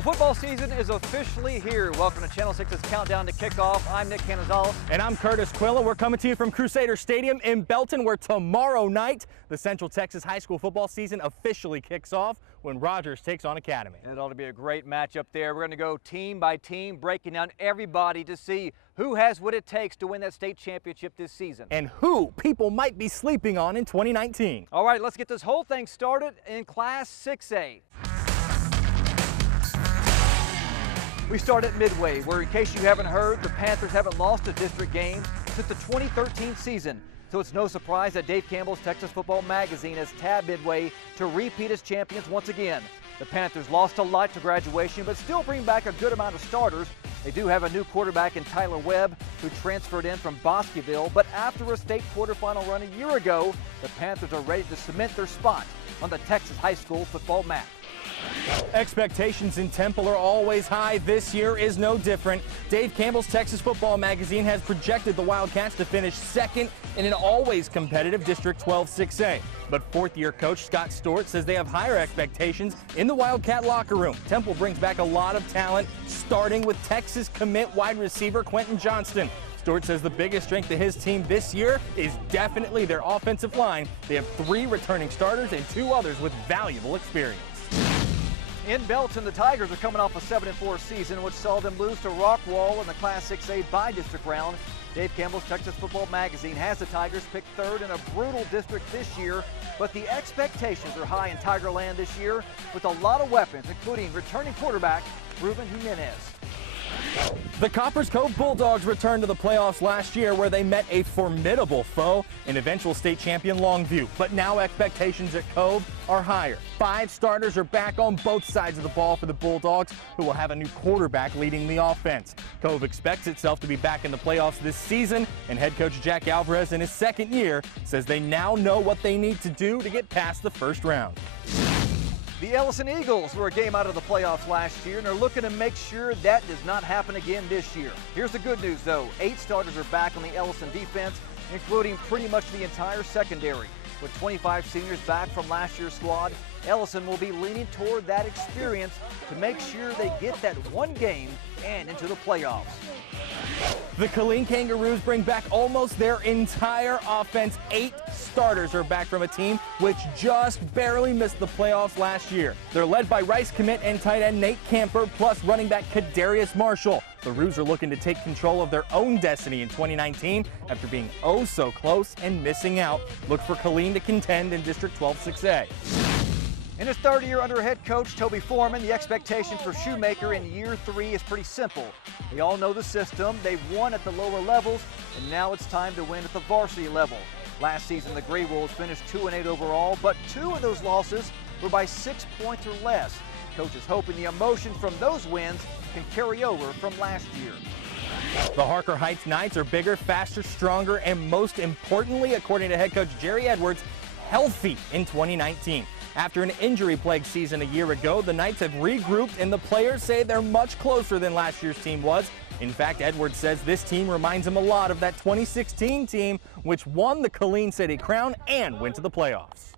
Well, football season is officially here. Welcome to Channel 6's Countdown to Kickoff. I'm Nick Canizales. And I'm Curtis Quilla. We're coming to you from Crusader Stadium in Belton, where tomorrow night the Central Texas high school football season officially kicks off when Rogers takes on Academy. And it ought to be a great matchup there. We're going to go team by team, breaking down everybody to see who has what it takes to win that state championship this season. And who people might be sleeping on in 2019. All right, let's get this whole thing started in Class 6A. We start at Midway, where in case you haven't heard, the Panthers haven't lost a district game since the 2013 season. So it's no surprise that Dave Campbell's Texas Football Magazine has tabbed Midway to repeat as champions once again. The Panthers lost a lot to graduation, but still bring back a good amount of starters. They do have a new quarterback in Tyler Webb, who transferred in from Bosqueville, but after a state quarterfinal run a year ago, the Panthers are ready to cement their spot on the Texas high school football map. Expectations in Temple are always high. This year is no different. Dave Campbell's Texas Football Magazine has projected the Wildcats to finish second in an always competitive District 12 6A. But fourth-year coach Scott Stewart says they have higher expectations in the Wildcat locker room. Temple brings back a lot of talent, starting with Texas commit wide receiver Quentin Johnston. Stewart says the biggest strength of his team this year is definitely their offensive line. They have 3 returning starters and 2 others with valuable experience. In Belton, the Tigers are coming off a 7-4 season, which saw them lose to Rockwall in the Class 6A by-district round. Dave Campbell's Texas Football Magazine has the Tigers picked third in a brutal district this year, but the expectations are high in Tigerland this year with a lot of weapons, including returning quarterback Ruben Jimenez. The Coppers Cove Bulldogs returned to the playoffs last year, where they met a formidable foe in eventual state champion Longview. But now expectations at Cove are higher. 5 starters are back on both sides of the ball for the Bulldogs, who will have a new quarterback leading the offense. Cove expects itself to be back in the playoffs this season, and head coach Jack Alvarez, in his second year, says they now know what they need to do to get past the first round. The Ellison Eagles were a game out of the playoffs last year, and are looking to make sure that does not happen again this year. Here's the good news, though. 8 starters are back on the Ellison defense, including pretty much the entire secondary. With 25 seniors back from last year's squad, Ellison will be leaning toward that experience to make sure they get that one game and into the playoffs. The Killeen Kangaroos bring back almost their entire offense. 8 starters are back from a team which just barely missed the playoffs last year. They're led by Rice commit and tight end Nate Camper, plus running back Kadarius Marshall. The Roos are looking to take control of their own destiny in 2019 after being oh so close and missing out. Look for Killeen to contend in District 12 6A. In his third year under head coach Toby Foreman, the expectation for Shoemaker in year 3 is pretty simple. They all know the system, they've won at the lower levels, and now it's time to win at the varsity level. Last season, the Gray Wolves finished 2-8 overall, but 2 of those losses were by 6 points or less. Coach is hoping the emotion from those wins can carry over from last year. The Harker Heights Knights are bigger, faster, stronger, and most importantly, according to head coach Jerry Edwards, healthy in 2019. After an injury-plagued season a year ago, the Knights have regrouped, and the players say they're much closer than last year's team was. In fact, Edwards says this team reminds him a lot of that 2016 team, which won the Killeen City Crown and went to the playoffs.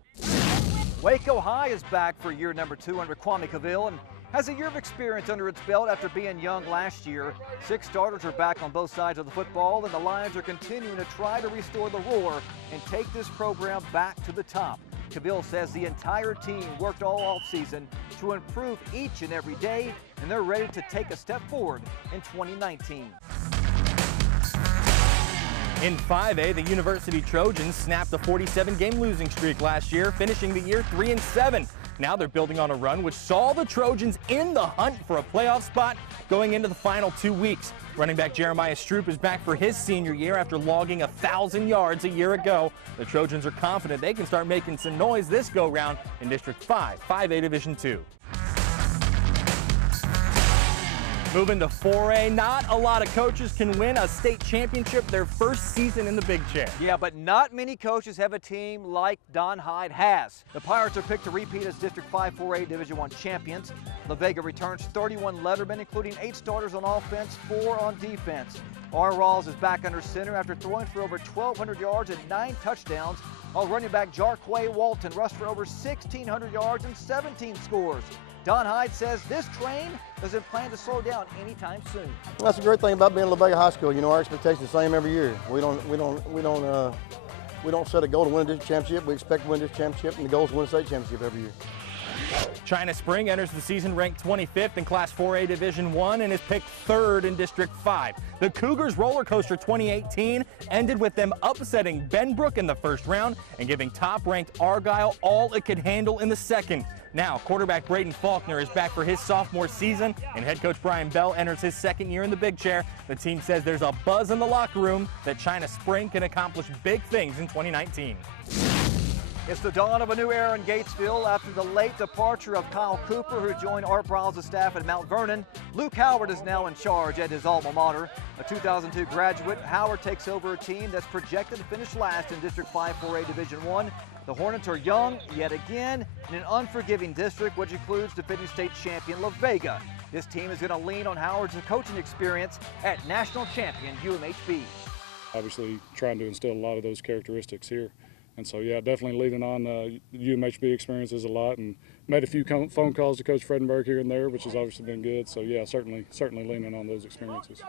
Waco High is back for year number 2 under Kwame Cavill and has a year of experience under its belt after being young last year. 6 starters are back on both sides of the football, and the Lions are continuing to try to restore the roar and take this program back to the top. Cavill says the entire team worked all offseason to improve each and every day, and they're ready to take a step forward in 2019. In 5A, the University Trojans snapped a 47-game losing streak last year, finishing the year 3-7. Now they're building on a run which saw the Trojans in the hunt for a playoff spot going into the final 2 weeks. Running back Jeremiah Stroop is back for his senior year after logging 1,000 yards a year ago. The Trojans are confident they can start making some noise this go-round in District 5, 5A Division 2. Moving to 4A, not a lot of coaches can win a state championship their first season in the Big Chair. Yeah, but not many coaches have a team like Don Hyde has. The Pirates are picked to repeat as District 5 4A Division 1 champions. La Vega returns 31 lettermen, including 8 starters on offense, 4 on defense. R. Rawls is back under center after throwing for over 1,200 yards and 9 touchdowns, while running back Jarquay Walton rushed for over 1,600 yards and 17 scores. Don Hyde says this train doesn't plan to slow down anytime soon. That's the great thing about being La Vega High School. You know, our expectations are the same every year. We don't set a goal to win this championship. We expect to win this championship, and the goal is to win a state championship every year. China Spring enters the season ranked 25th in Class 4A Division I and is picked 3rd in District 5. The Cougars roller coaster 2018 ended with them upsetting Benbrook in the first round and giving top-ranked Argyle all it could handle in the second. Now, quarterback Braden Faulkner is back for his sophomore season, and head coach Brian Bell enters his second year in the big chair. The team says there's a buzz in the locker room that China Spring can accomplish big things in 2019. It's the dawn of a new era in Gatesville after the late departure of Kyle Cooper, who joined Art Briles' staff at Mount Vernon. Luke Howard is now in charge at his alma mater. A 2002 graduate, Howard takes over a team that's projected to finish last in District 5 4A Division I. The Hornets are young, yet again, in an unforgiving district, which includes defending state champion La Vega. This team is going to lean on Howard's coaching experience at national champion UMHB. Obviously, trying to instill a lot of those characteristics here. And so, yeah, definitely leaning on the UMHB experiences a lot, and made a few phone calls to Coach Fredenberg here and there, which has obviously been good. So, yeah, certainly leaning on those experiences.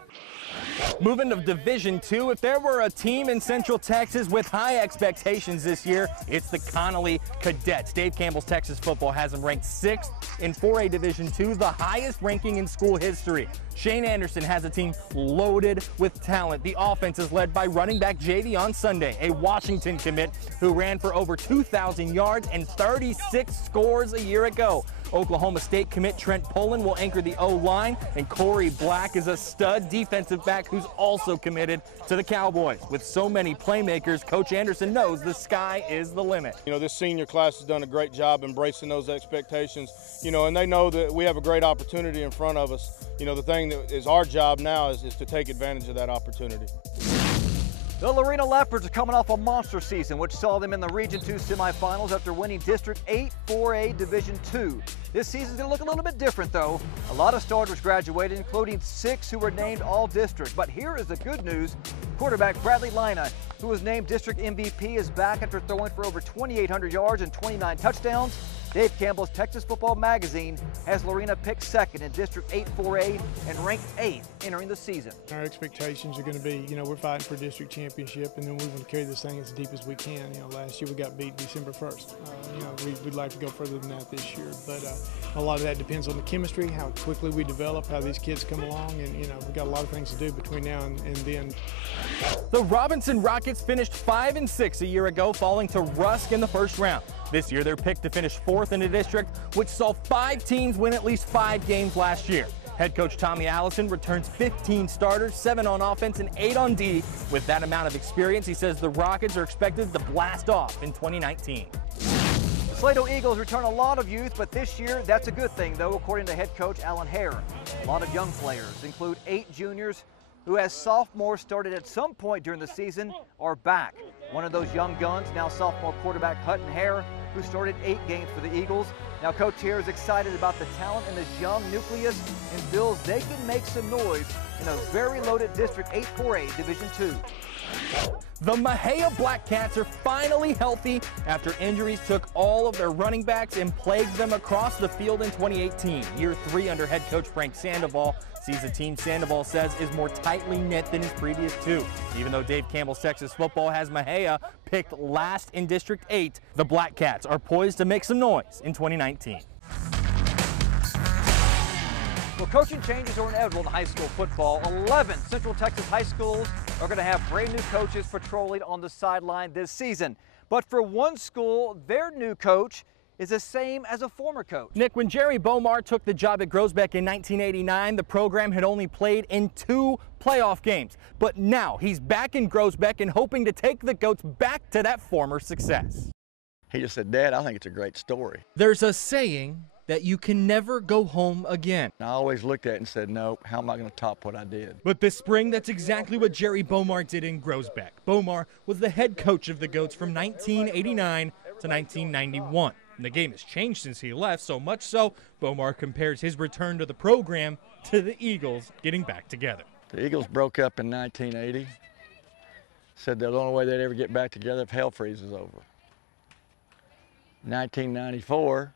Moving to Division II, if there were a team in Central Texas with high expectations this year, it's the Connolly Cadets. Dave Campbell's Texas football has them ranked 6th in 4A Division II, the highest ranking in school history. Shane Anderson has a team loaded with talent. The offense is led by running back Javion Sunday, a Washington commit who ran for over 2,000 yards and 36 scores a year ago. Oklahoma State commit Trent Pullen will anchor the O-line, and Corey Black is a stud defensive back who's also committed to the Cowboys. With so many playmakers, Coach Anderson knows the sky is the limit. You know, this senior class has done a great job embracing those expectations, you know, and they know that we have a great opportunity in front of us. You know, the thing that is our job now is to take advantage of that opportunity. The Lorena Leopards are coming off a monster season, which saw them in the Region 2 semifinals after winning District 8 4A Division II. This season's going to look a little bit different, though. A lot of starters graduated, including 6 who were named All-District. But here is the good news. Quarterback Bradley Lina, who was named District MVP, is back after throwing for over 2,800 yards and 29 touchdowns. Dave Campbell's Texas Football Magazine has Lorena picked 2nd in District 8 4A and ranked 8th entering the season. Our expectations are going to be, you know, we're fighting for district championship, and then we want to carry this thing as deep as we can. You know, last year we got beat December 1st. You know, we'd like to go further than that this year, but a lot of that depends on the chemistry, how quickly we develop, how these kids come along, and, you know, we've got a lot of things to do between now and then. The Robinson Rockets finished 5-6 a year ago, falling to Rusk in the first round. This year, they're picked to finish 4th in the district, which saw 5 teams win at least 5 games last year. Head coach Tommy Allison returns 15 starters, 7 on offense and 8 on D. With that amount of experience, he says the Rockets are expected to blast off in 2019. The Slato Eagles return a lot of youth, but this year, that's a good thing, though, according to head coach Alan Hare. A lot of young players, include 8 juniors, who as sophomores started at some point during the season, are back. One of those young guns, now sophomore quarterback Hutton Hare, who started 8 games for the Eagles. Now Coach Hare is excited about the talent in this young nucleus and feels they can make some noise in a very loaded District 8 4A Division II. The Mexia Black Cats are finally healthy after injuries took all of their running backs and plagued them across the field in 2018. Year 3 under head coach Frank Sandoval sees a team Sandoval says is more tightly knit than his previous 2. Even though Dave Campbell's Texas football has Mexia picked last in District 8, the Black Cats are poised to make some noise in 2019. Well, coaching changes are inevitable in high school football. 11 Central Texas high schools are going to have brand new coaches patrolling on the sideline this season. But for one school, their new coach is the same as a former coach. Nick, when Jerry Bomar took the job at Groesbeck in 1989, the program had only played in 2 playoff games. But now he's back in Groesbeck and hoping to take the Goats back to that former success. He just said, Dad, I think it's a great story. There's a saying that you can never go home again. I always looked at it and said, no, how am I going to top what I did? But this spring, that's exactly what Jerry Bomar did in Groesbeck. Bomar was the head coach of the Goats from 1989 to 1991. And the game has changed since he left, so much so, Bomar compares his return to the program to the Eagles getting back together. The Eagles broke up in 1980. Said the only way they'd ever get back together if hell freezes over. 1994,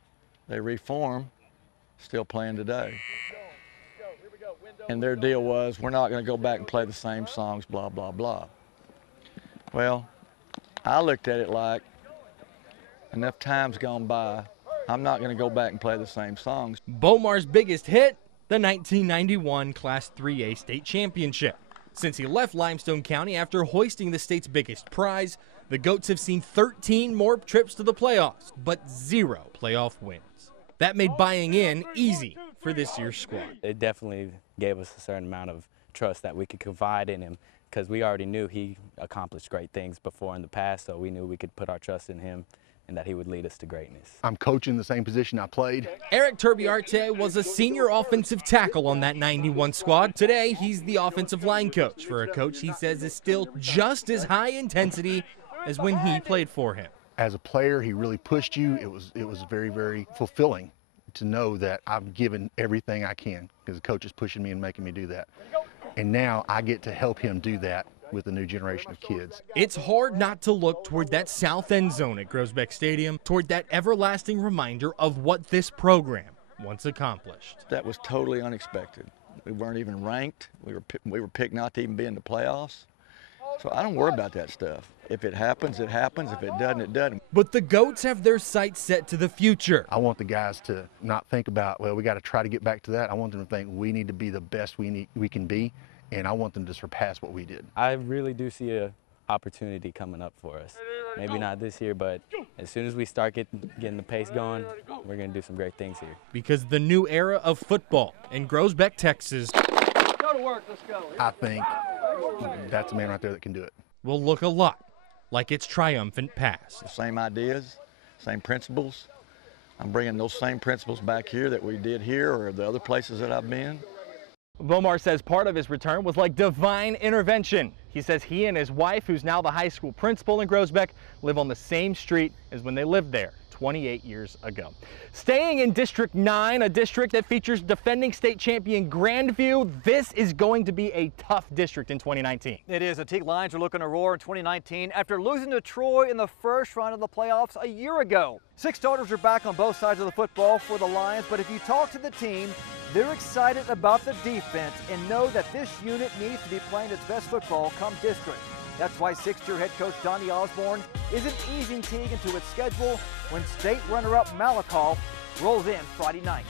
they reformed, still playing today. And their deal was, we're not going to go back and play the same songs, blah, blah, blah. Well, I looked at it like, enough time's gone by, I'm not going to go back and play the same songs. Bomar's biggest hit, the 1991 Class 3A state championship. Since he left Limestone County after hoisting the state's biggest prize, the Goats have seen 13 more trips to the playoffs, but 0 playoff wins. That made buying in easy for this year's squad. It definitely gave us a certain amount of trust that we could confide in him, because we already knew he accomplished great things before in the past, so we knew we could put our trust in him and that he would lead us to greatness. I'm coaching the same position I played. Eric Turbiarte was a senior offensive tackle on that 91 squad. Today, he's the offensive line coach for a coach he says is still just as high intensity as when he played for him. As a player, he really pushed you. It was very, very fulfilling to know that I've given everything I can, because the coach is pushing me and making me do that. And now I get to help him do that with the new generation of kids. It's hard not to look toward that south end zone at Grosbeck Stadium, toward that everlasting reminder of what this program once accomplished. That was totally unexpected. We weren't even ranked. We were picked not to even be in the playoffs. So I don't worry about that stuff. If it happens, it happens. If it doesn't, it doesn't. But the Goats have their sights set to the future. I want the guys to not think about, well, we got to try to get back to that. I want them to think we need to be the best we can be, and I want them to surpass what we did. I really do see an opportunity coming up for us. Maybe not this year, but as soon as we start getting the pace going, we're going to do some great things here. Because the new era of football in Grosbeck, Texas, Go to work, let's go. I think that's a man right there that can do it. will look a lot like its triumphant past. The same ideas, same principles. I'm bringing those same principles back here that we did here or the other places that I've been. Bomar says part of his return was like divine intervention. He says he and his wife, who's now the high school principal in Grosbeck, live on the same street as when they lived there 28 years ago. Staying in District 9, a district that features defending state champion Grandview, this is going to be a tough district in 2019. It is. The Teak Lions are looking to roar in 2019 after losing to Troy in the first round of the playoffs a year ago. 6 starters are back on both sides of the football for the Lions, but if you talk to the team, they're excited about the defense and know that this unit needs to be playing its best football come district. That's why 6th-year head coach Donnie Osborne isn't easing Teague into its schedule when state runner-up Malakoff rolls in Friday night.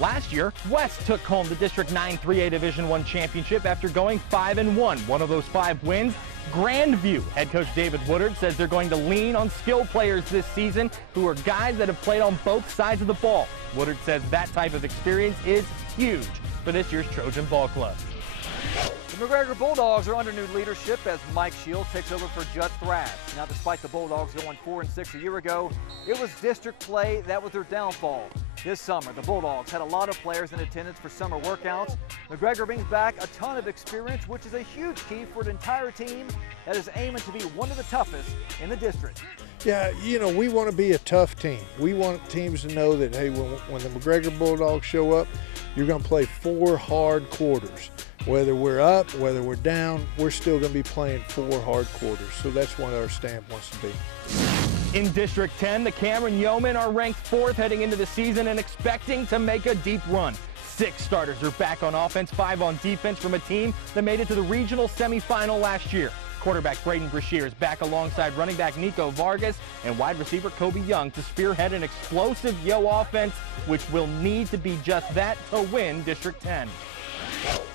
Last year, West took home the District 9 3A Division I championship after going 5-1. One of those 5 wins, Grandview. Head coach David Woodard says they're going to lean on skill players this season who are guys that have played on both sides of the ball. Woodard says that type of experience is huge for this year's Trojan Ball Club. The McGregor Bulldogs are under new leadership as Mike Shield takes over for Judd Thrash. Now, despite the Bulldogs going 4-6 a year ago, it was district play that was their downfall. This summer, the Bulldogs had a lot of players in attendance for summer workouts. McGregor brings back a ton of experience, which is a huge key for an entire team that is aiming to be one of the toughest in the district. Yeah, you know, we want to be a tough team. We want teams to know that, hey, when the McGregor Bulldogs show up, you're going to play 4 hard quarters. Whether we're up, whether we're down, we're still going to be playing 4 hard quarters. So that's what our stamp wants to be. In District 10, the Cameron Yeomen are ranked 4th heading into the season and expecting to make a deep run. 6 starters are back on offense, 5 on defense from a team that made it to the regional semifinal last year. Quarterback Braden Brashear is back alongside running back Nico Vargas and wide receiver Kobe Young to spearhead an explosive Yo offense, which will need to be just that to win District 10.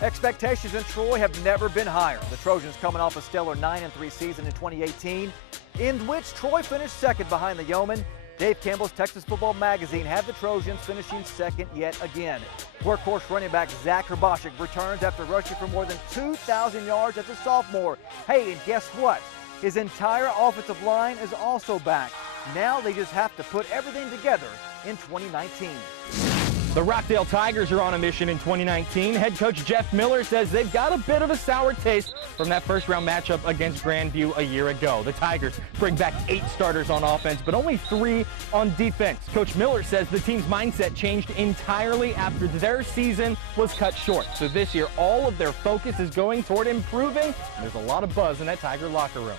Expectations in Troy have never been higher. The Trojans coming off a stellar 9-3 season in 2018, in which Troy finished 2nd behind the Yeomen. Dave Campbell's Texas Football Magazine had the Trojans finishing 2nd yet again. Workhorse running back Zach Herbashik returns after rushing for more than 2,000 yards as a sophomore. Hey, and guess what? His entire offensive line is also back. Now they just have to put everything together in 2019. The Rockdale Tigers are on a mission in 2019. Head coach Jeff Miller says they've got a bit of a sour taste from that first-round matchup against Grandview a year ago. The Tigers bring back 8 starters on offense, but only 3 on defense. Coach Miller says the team's mindset changed entirely after their season was cut short. So this year, all of their focus is going toward improving. There's a lot of buzz in that Tiger locker room.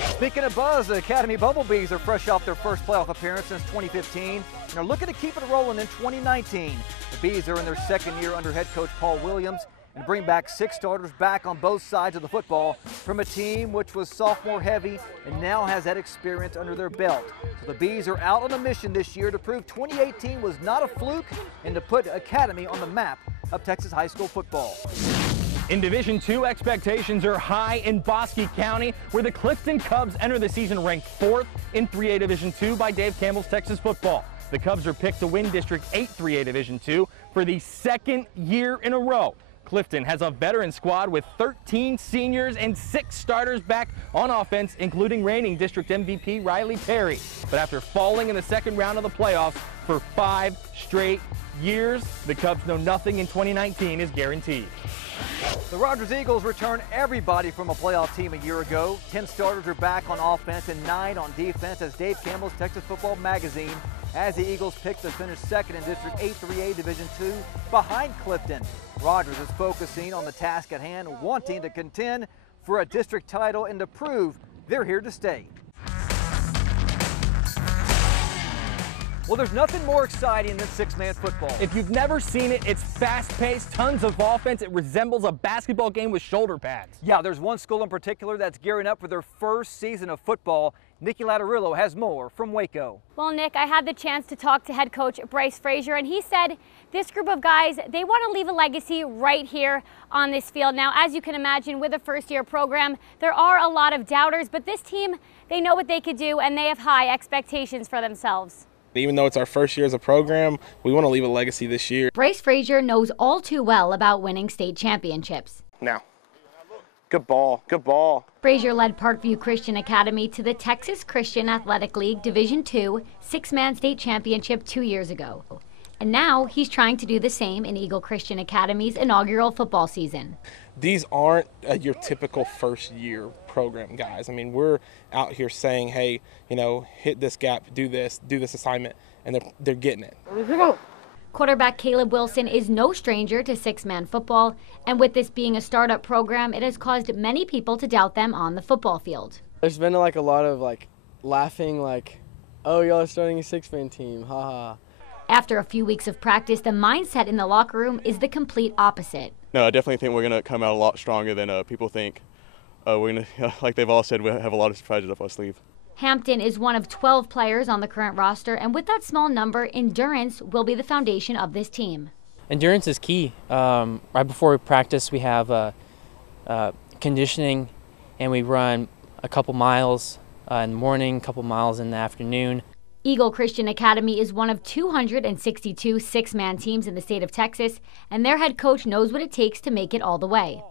Speaking of buzz, the Academy Bumblebees are fresh off their first playoff appearance since 2015 and are looking to keep it rolling in 2019. The Bees are in their second year under head coach Paul Williams and bring back 6 starters back on both sides of the football from a team which was sophomore heavy and now has that experience under their belt. So the Bees are out on a mission this year to prove 2018 was not a fluke and to put Academy on the map of Texas high school football. In Division II, expectations are high in Bosque County, where the Clifton Cubs enter the season ranked 4th in 3A Division II by Dave Campbell's Texas Football. The Cubs are picked to win District 8 3A Division II for the second year in a row. Clifton has a veteran squad with 13 seniors and 6 starters back on offense, including reigning district MVP Riley Perry. But after falling in the second round of the playoffs for 5 straight years, the Cubs know nothing in 2019 is guaranteed. The Rogers Eagles returned everybody from a playoff team a year ago. 10 starters are back on offense and 9 on defense as Dave Campbell's Texas Football Magazine as the Eagles pick to finish second in District 8 3A Division II behind Clifton. Rogers is focusing on the task at hand, wanting to contend for a district title and to prove they're here to stay. Well, there's nothing more exciting than 6-man football. If you've never seen it, it's fast-paced, tons of offense. It resembles a basketball game with shoulder pads. Yeah, there's one school in particular that's gearing up for their first season of football. Nikki Lattarillo has more from Waco. Well, Nick, I had the chance to talk to head coach Bryce Frazier, and he said this group of guys, they want to leave a legacy right here on this field. Now, as you can imagine, with a first-year program, there are a lot of doubters, but this team, they know what they could do, and they have high expectations for themselves. Even though it's our first year as a program, we want to leave a legacy this year. Bryce Frazier knows all too well about winning state championships. Now, good ball, good ball. Frazier led Parkview Christian Academy to the Texas Christian Athletic League Division II 6-man state championship 2 years ago. And now he's trying to do the same in Eagle Christian Academy's inaugural football season. These aren't your typical first-year program guys. I mean, we're out here saying, hey, you know, hit this gap, do this assignment, and they're getting it. Quarterback Caleb Wilson is no stranger to 6-man football, and with this being a startup program, it has caused many people to doubt them on the football field. There's been like a lot of laughing, oh, y'all are starting a 6-man team, haha. After a few weeks of practice, the mindset in the locker room is the complete opposite. No, I definitely think we're going to come out a lot stronger than people think. We're going to, like they've all said, we have a lot of surprises up our sleeve. Hampton is one of 12 players on the current roster, and with that small number, endurance will be the foundation of this team. Endurance is key. Right before we practice, we have conditioning, and we run a couple miles in the morning, a couple miles in the afternoon. Eagle Christian Academy is one of 262 6-man teams in the state of Texas, and their head coach knows what it takes to make it all the way.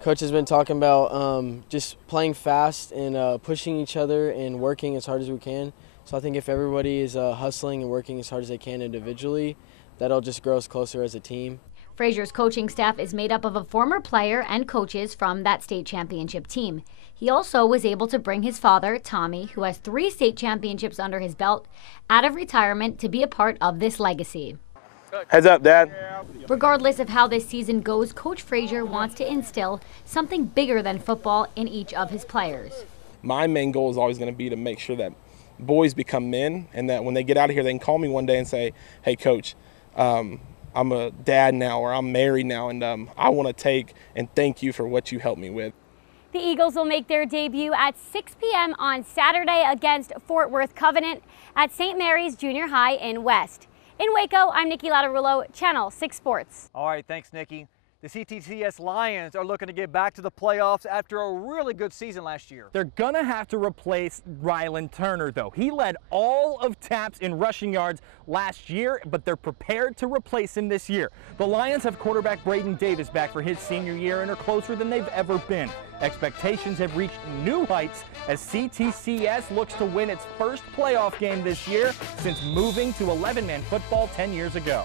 Coach has been talking about just playing fast and pushing each other and working as hard as we can. So I think if everybody is hustling and working as hard as they can individually, that'll just grow us closer as a team. Frazier's coaching staff is made up of a former player and coaches from that state championship team. He also was able to bring his father, Tommy, who has 3 state championships under his belt, out of retirement to be a part of this legacy. Heads up, Dad. Regardless of how this season goes, Coach Frazier wants to instill something bigger than football in each of his players. My main goal is always going to be to make sure that boys become men, and that when they get out of here, they can call me one day and say, hey, Coach, I'm a dad now, or I'm married now, and I want to take and thank you for what you helped me with. The Eagles will make their debut at 6 p.m. on Saturday against Fort Worth Covenant at St. Mary's Junior High in West. In Waco, I'm Nikki Lattarillo, Channel 6 Sports. All right, thanks, Nikki. The CTCS Lions are looking to get back to the playoffs after a really good season last year. They're going to have to replace Rylan Turner, though. He led all of TAPS in rushing yards last year, but they're prepared to replace him this year. The Lions have quarterback Braden Davis back for his senior year and are closer than they've ever been. Expectations have reached new heights as CTCS looks to win its first playoff game this year since moving to 11-man football 10 years ago.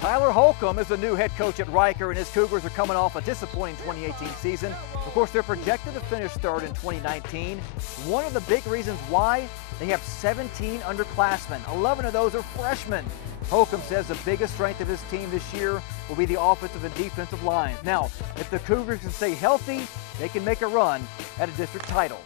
Tyler Holcomb is the new head coach at Riker, and his Cougars are coming off a disappointing 2018 season. Of course, they're projected to finish third in 2019. One of the big reasons why, they have 17 underclassmen. 11 of those are freshmen. Holcomb says the biggest strength of his team this year will be the offensive and defensive lines. Now, if the Cougars can stay healthy, they can make a run at a district title.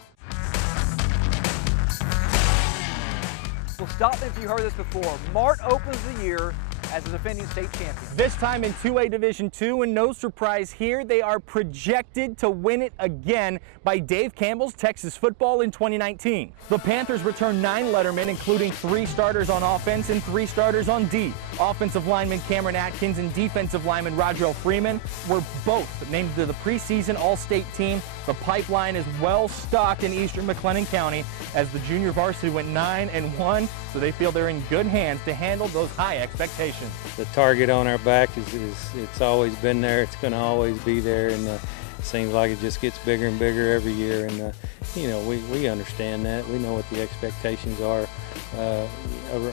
Well, stop me if you heard this before. Mart opens the year as a defending state champion. This time in 2A Division II, and no surprise here, they are projected to win it again by Dave Campbell's Texas football in 2019. The Panthers returned 9 lettermen, including 3 starters on offense and 3 starters on D. Offensive lineman Cameron Atkins and defensive lineman Rodrell Freeman were both named to the preseason All-State team. The pipeline is well stocked in eastern McLennan County as the junior varsity went 9-1, so they feel they're in good hands to handle those high expectations. The target on our back it's always been there. It's going to always be there, and it seems like it just gets bigger and bigger every year. And you know, we understand that. We know what the expectations are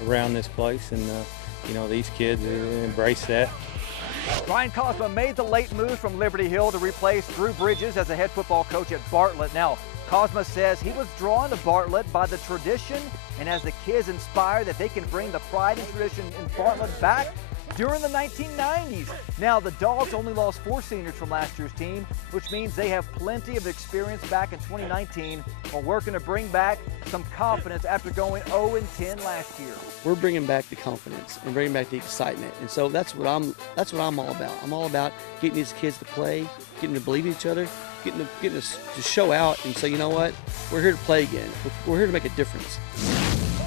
around this place, and you know, these kids embrace that. Brian Cosma made the late move from Liberty Hill to replace Drew Bridges as the head football coach at Bartlett. Now, Cosma says he was drawn to Bartlett by the tradition and as the kids inspired that they can bring the pride and tradition in Bartlett back during the 1990s. Now, the Dogs only lost 4 seniors from last year's team, which means they have plenty of experience back in 2019 while working to bring back some confidence after going 0-10 last year. We're bringing back the confidence and bringing back the excitement, and so that's what I'm all about. I'm all about getting these kids to play, getting to believe in each other, getting us to show out and say, you know what, we're here to play again. We're here to make a difference.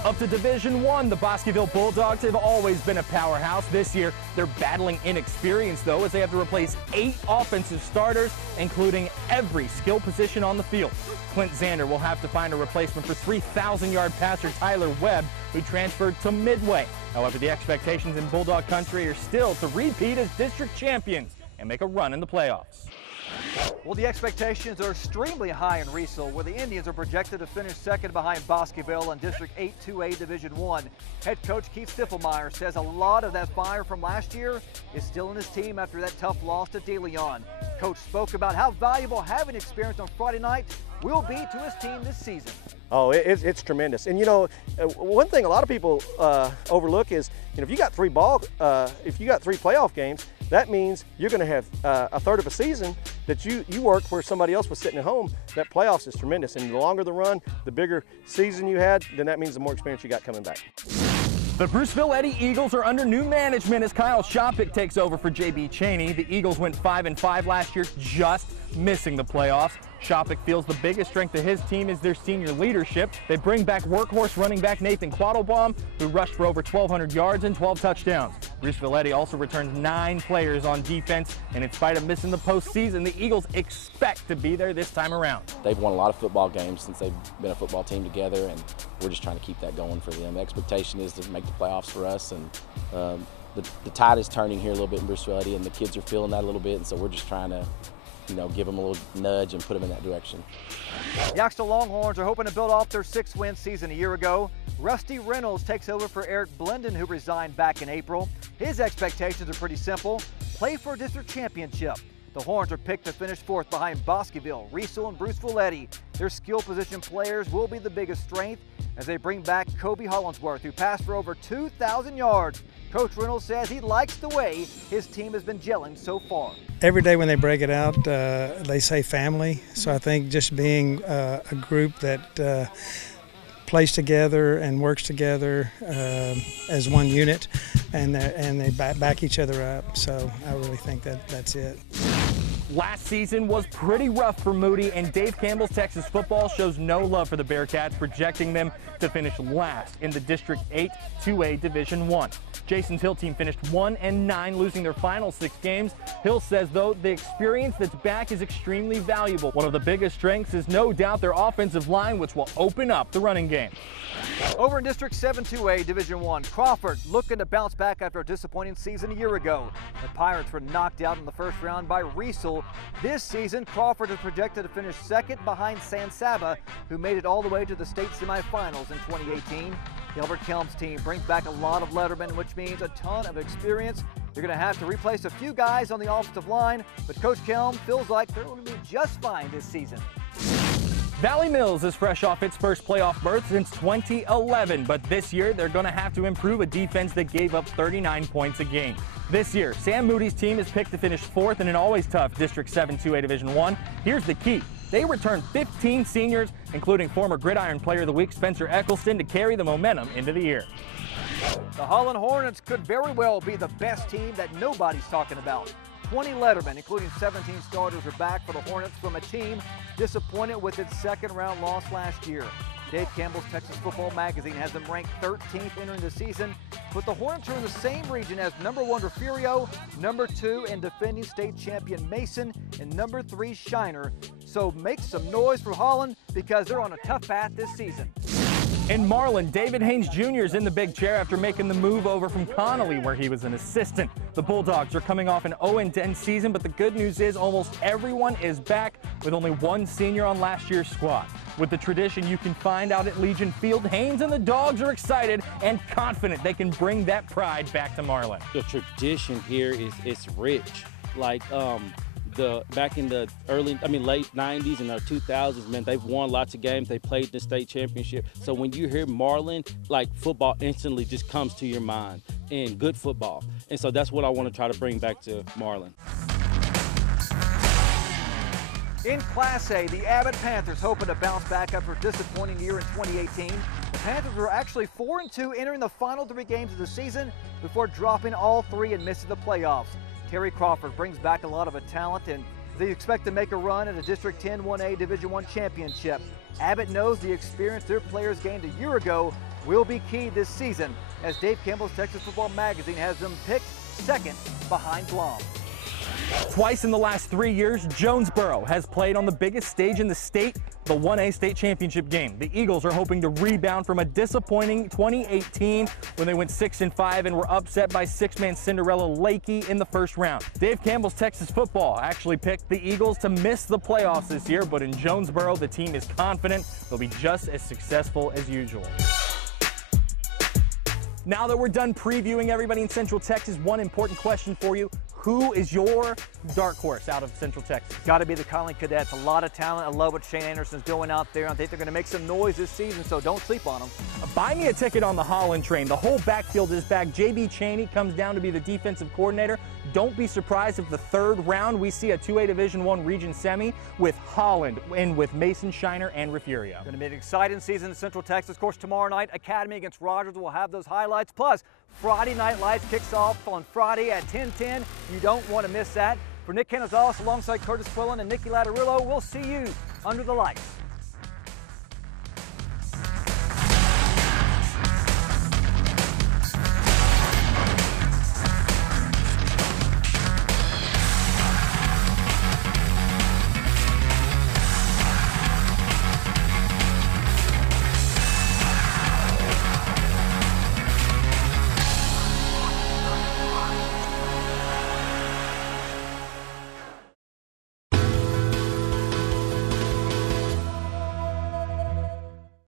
Up to Division I, the Bosqueville Bulldogs have always been a powerhouse. This year, they're battling inexperience, though, as they have to replace 8 offensive starters, including every skill position on the field. Clint Zander will have to find a replacement for 3,000-yard passer Tyler Webb, who transferred to Midway. However, the expectations in Bulldog Country are still to repeat as district champions and make a run in the playoffs. Well, the expectations are extremely high in Riesel, where the Indians are projected to finish second behind Bosqueville in District 8 2A Division I. Head coach Keith Stiffelmeyer says a lot of that fire from last year is still in his team after that tough loss to De Leon. Coach spoke about how valuable having experience on Friday night will be to his team this season. Oh, it's tremendous. And you know, one thing a lot of people overlook is, you know, if you got 3 playoff games, that means you're going to have a third of a season that you worked where somebody else was sitting at home. That playoffs is tremendous, and the longer the run, the bigger season you had, then that means the more experience you got coming back. The Bruceville Eddy Eagles are under new management as Kyle Shopik takes over for J.B. Cheney. The Eagles went 5-5 last year, just missing the playoffs. Shopik feels the biggest strength of his team is their senior leadership. They bring back workhorse running back Nathan Quattlebaum, who rushed for over 1,200 yards and 12 touchdowns. Bruceville Eddy also returns 9 players on defense, and in spite of missing the postseason, the Eagles expect to be there this time around. They've won a lot of football games since they've been a football team together, and we're just trying to keep that going for them. The expectation is to make the playoffs for us, and the tide is turning here a little bit in Bruceville Eddy, and the kids are feeling that a little bit, and so we're just trying to, you know, give them a little nudge and put them in that direction. The Axtell Longhorns are hoping to build off their 6-win season a year ago. Rusty Reynolds takes over for Eric Blenden, who resigned back in April. His expectations are pretty simple: play for a district championship. The Horns are picked to finish 4th behind Bosqueville, Riesel, and Bruceville Eddy. Their skill position players will be the biggest strength as they bring back Kobe Hollinsworth, who passed for over 2,000 yards. Coach Reynolds says he likes the way his team has been gelling so far. Every day when they break it out, they say family. So I think just being a group that plays together and works together as one unit, and they back each other up. So I really think that's it. Last season was pretty rough for Moody, and Dave Campbell's Texas football shows no love for the Bearcats, projecting them to finish last in the District 8 2A Division I. Jason's Hill team finished 1-9, losing their final 6 games. Hill says, though, the experience that's back is extremely valuable. One of the biggest strengths is no doubt their offensive line, which will open up the running game. Over in District 7 2A Division I, Crawford looking to bounce back after a disappointing season a year ago. The Pirates were knocked out in the first round by Riesel. This season, Crawford is projected to finish 2nd behind San Saba, who made it all the way to the state semifinals in 2018. Gilbert Kelm's team brings back a lot of lettermen, which means a ton of experience. They're going to have to replace a few guys on the offensive line, but Coach Kelm feels like they're going to be just fine this season. Valley Mills is fresh off its first playoff berth since 2011, but this year they're going to have to improve a defense that gave up 39 points a game. This year, Sam Moody's team is picked to finish 4th in an always tough District 7 2A Division I. Here's the key: They return 15 seniors, including former Gridiron Player of the Week Spencer Eccleston, to carry the momentum into the year. The Holland Hornets could very well be the best team that nobody's talking about. 20 lettermen, including 17 starters, are back for the Hornets from a team disappointed with its second-round loss last year. Dave Campbell's Texas Football Magazine has them ranked 13th entering the season, but the Hornets are in the same region as #1 Refugio, #2 and defending state champion Mason, and #3 Shiner. So make some noise for Holland because they're on a tough path this season. In Marlin, David Haynes Jr. is in the big chair after making the move over from Connolly, where he was an assistant. The Bulldogs are coming off an 0-10 season, but the good news is almost everyone is back, with only one senior on last year's squad. With the tradition you can find out at Legion Field, Haynes and the Dogs are excited and confident they can bring that pride back to Marlin. The tradition here is rich. Like back in the late 90s and the 2000s, man, they've won lots of games. They played the state championship. So when you hear Marlin, like, football instantly just comes to your mind, and good football. And so that's what I want to try to bring back to Marlin. In Class A, the Abbott Panthers hoping to bounce back after a disappointing year in 2018. The Panthers were actually 4-2 entering the final 3 games of the season before dropping all 3 and missing the playoffs. Terry Crawford brings back a lot of talent, and they expect to make a run at a District 10 1A Division I championship. Abbott knows the experience their players gained a year ago will be key this season, as Dave Campbell's Texas Football Magazine has them picked second behind Blum. Twice in the last 3 years, Jonesboro has played on the biggest stage in the state, the 1A state championship game. The Eagles are hoping to rebound from a disappointing 2018 when they went 6-5 and were upset by 6-man Cinderella Lakey in the first round. Dave Campbell's Texas Football actually picked the Eagles to miss the playoffs this year, but in Jonesboro, the team is confident they'll be just as successful as usual. Now that we're done previewing everybody in Central Texas, one important question for you. Who is your dark horse out of Central Texas? Got to be the Conley Cadets. A lot of talent. I love what Shane Anderson's doing out there. I think they're going to make some noise this season, so don't sleep on them. Buy me a ticket on the Holland train. The whole backfield is back. J.B. Chaney comes down to be the defensive coordinator. Don't be surprised if the 3rd round we see a 2A Division I region semi with Holland and with Mason, Shiner, and Refugio. Going to be an exciting season in Central Texas. Of course, tomorrow night, Academy against Rogers. We'll have those highlights. Plus, Friday Night Lights kicks off on Friday at 10:10. You don't want to miss that. For Nick Canizales alongside Curtis Quillen and Nikki Latarillo, we'll see you under the lights.